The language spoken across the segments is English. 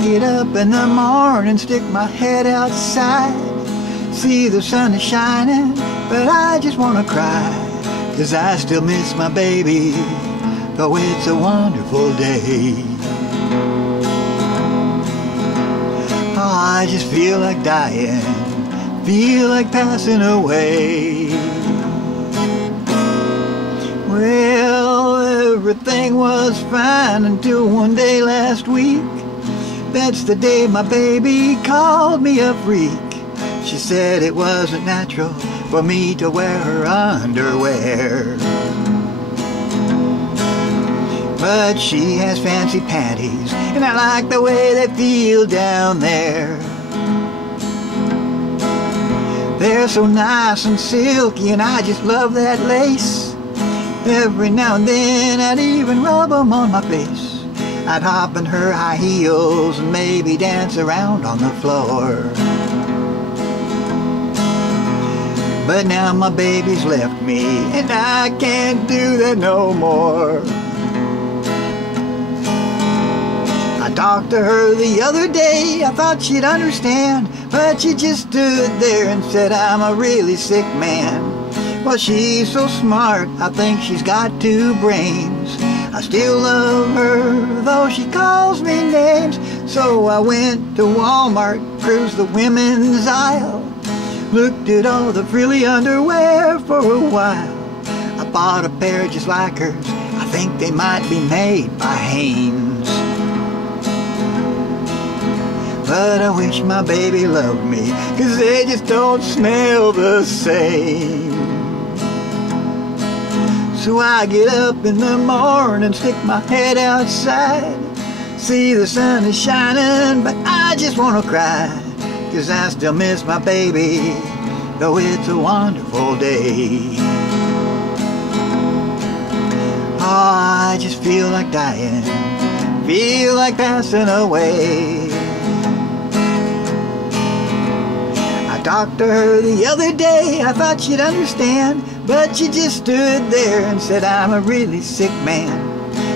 I get up in the morning, stick my head outside, see the sun is shining, but I just wanna cry, 'cause I still miss my baby, though it's a wonderful day. Oh, I just feel like dying, feel like passing away. Well, everything was fine until one day last week. That's the day my baby called me a freak. She said it wasn't natural for me to wear her underwear, but she has fancy panties, and I like the way they feel down there. They're so nice and silky, and I just love that lace. Every now and then I'd even rub them on my face. I'd hop in her high heels and maybe dance around on the floor. But now my baby's left me, and I can't do that no more. I talked to her the other day, I thought she'd understand, but she just stood there and said, I'm a really sick man. Well, she's so smart, I think she's got two brains. I still love her, though she calls me names. So I went to Walmart, cruised the women's aisle, looked at all the frilly underwear for a while. I bought a pair just like hers, I think they might be made by Hanes. But I wish my baby loved me, 'cause they just don't smell the same. So I get up in the morning, stick my head outside, see the sun is shining, but I just wanna cry, 'cause I still miss my baby, though it's a wonderful day. Oh, I just feel like dying, feel like passing away. I talked to her the other day, I thought she'd understand, but she just stood there and said, I'm a really sick man.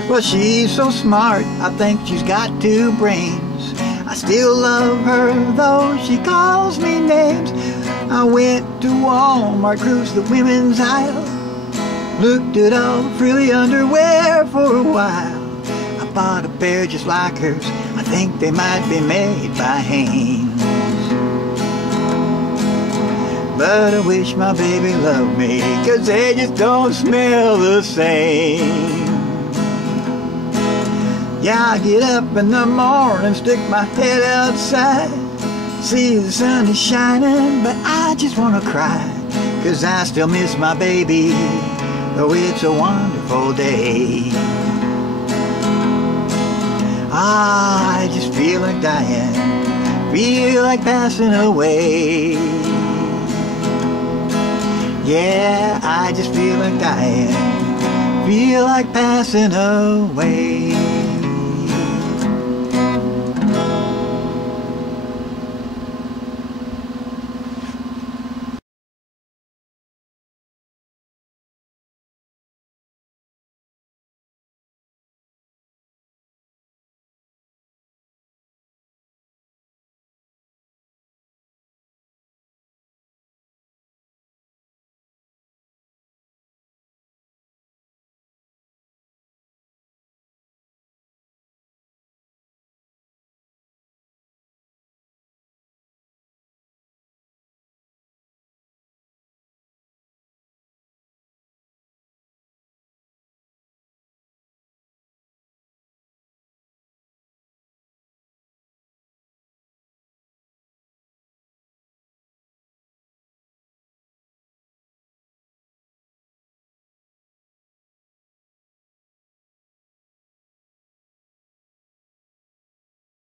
Well, she's so smart, I think she's got two brains. I still love her, though she calls me names. I went to Walmart, cruised the women's aisle, looked at all the frilly underwear for a while. I bought a pair just like hers, I think they might be made by Hanes. But I wish my baby loved me, 'cause they just don't smell the same. Yeah, I get up in the morning, stick my head outside, see the sun is shining, but I just wanna cry, 'cause I still miss my baby, though it's a wonderful day. I just feel like dying, feel like passing away. Yeah, I just feel like dying, feel like passing away.